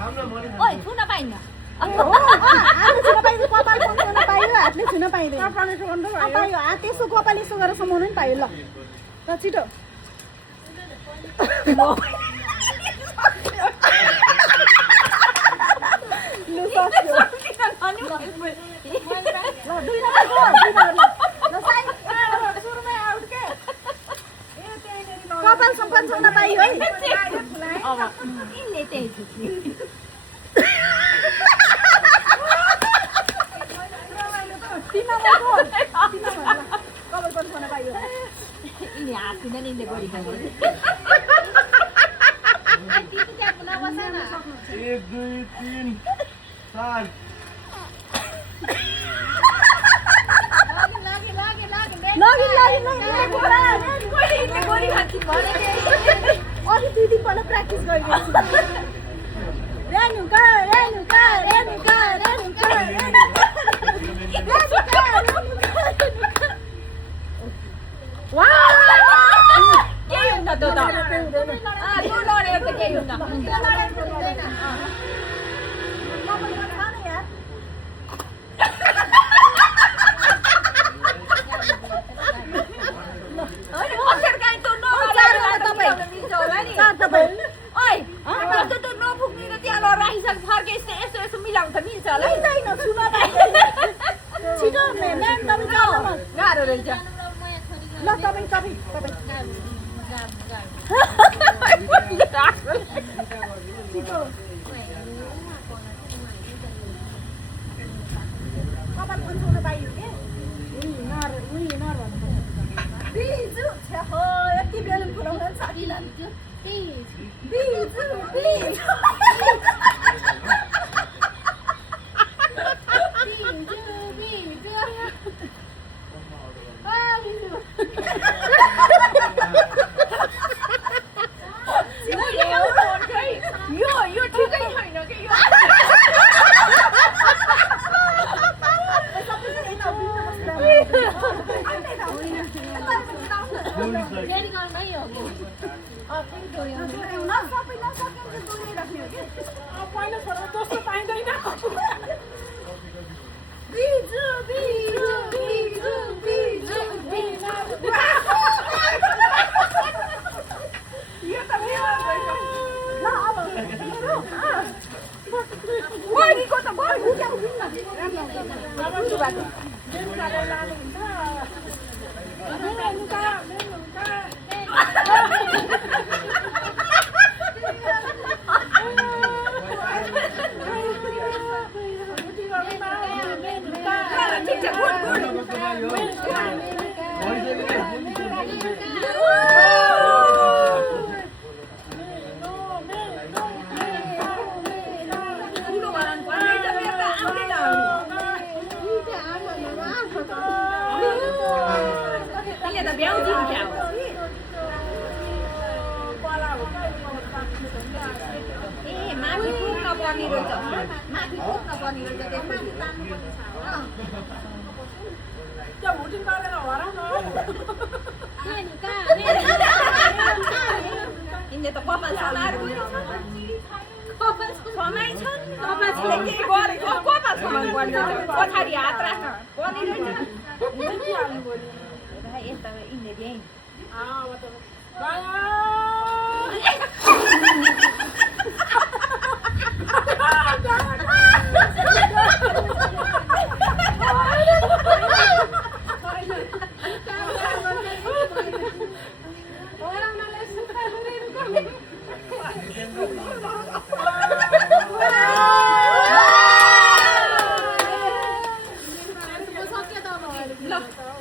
ओइ छुन पाइन्न हातले छुन पाइन्छ कपाल छुन पाइयो हातले छुन पाइँदैन पाइयो हात यसो कपाल यसो गरेर समाउनु पनि पाइयो ल छिटो कपाल सम्पन्न छुन पाइयो है यिनले त्यही कपाल पनि छुन पाइयो यिनी हाँस्दैन नि यिनले गरिखान्छ 1 2 3 4 अघि 2 दिन पहिला प्र्याक्टिस गरिरहेको छु रेनुका रेनुका रेनुका रेनुका केही हुन्न त्यो त त्यो लडेर त केही हुन्न गाह्रो रहेछ ल तपाईँ कपाल पनि छुन पाइयो के बिजु हो यति बेलुन फुलाउन सकिलन बिजु यो ठिकै छैन के यो पहिला छोरा जस्तो पाइँदैन बिजु बिजु बिजु बिजु यो त ल अब बहिनीको त बहिनी क्या यिनले त कपाल समाएर समाइ छन् कपालले के गरेको कपाल समाउनु पर्ने पछाडि हात राख्न पर्ने रहेछ यता यिनले